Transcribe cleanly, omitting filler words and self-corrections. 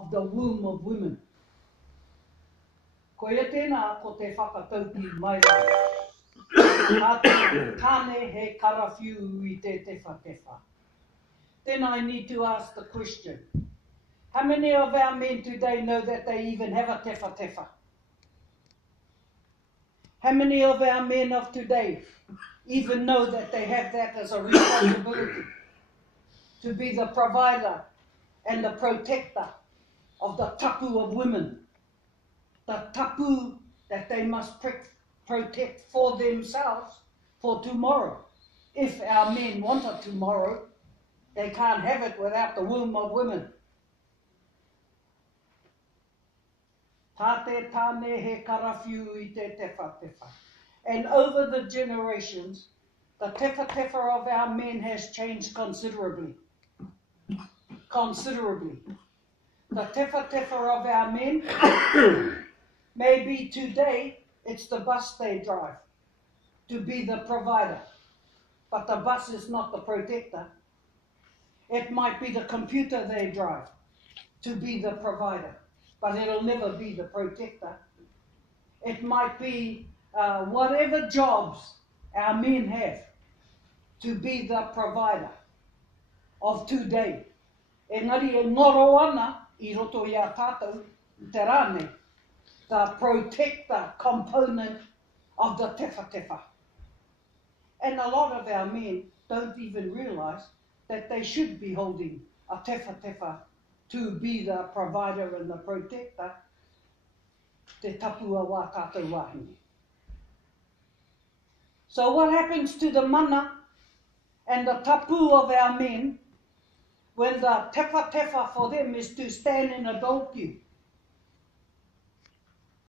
of the womb of women. Ko ia tēnā ko te whakatauki mai rā. Tāne he karawhiu I te tewha. Then I need to ask the question, how many of our men today know that they even have a tewha? How many of our men of today even know that they have that as a responsibility to be the provider and the protector of the tapu of women, the tapu that they must protect for themselves for tomorrow. If our men want it tomorrow, they can't have it without the womb of women. Tate tāne he karawhiu I te tewha. And over the generations, the tewha of our men has changed considerably. Considerably. The tewha of our men, maybe today it's the bus they drive to be the provider. But the bus is not the protector. It might be the computer they drive to be the provider, but it'll never be the protector. It might be whatever jobs our men have to be the provider of today. Engari e ngoro ana I roto I a tātou te rāne, the protector component of the tewha. And a lot of our men don't even realise that they should be holding a tewha to be the provider and the protector, te tapua wā tātou wāhine. So what happens to the mana and the tapu of our men when the tewha for them is to stand in a dole queue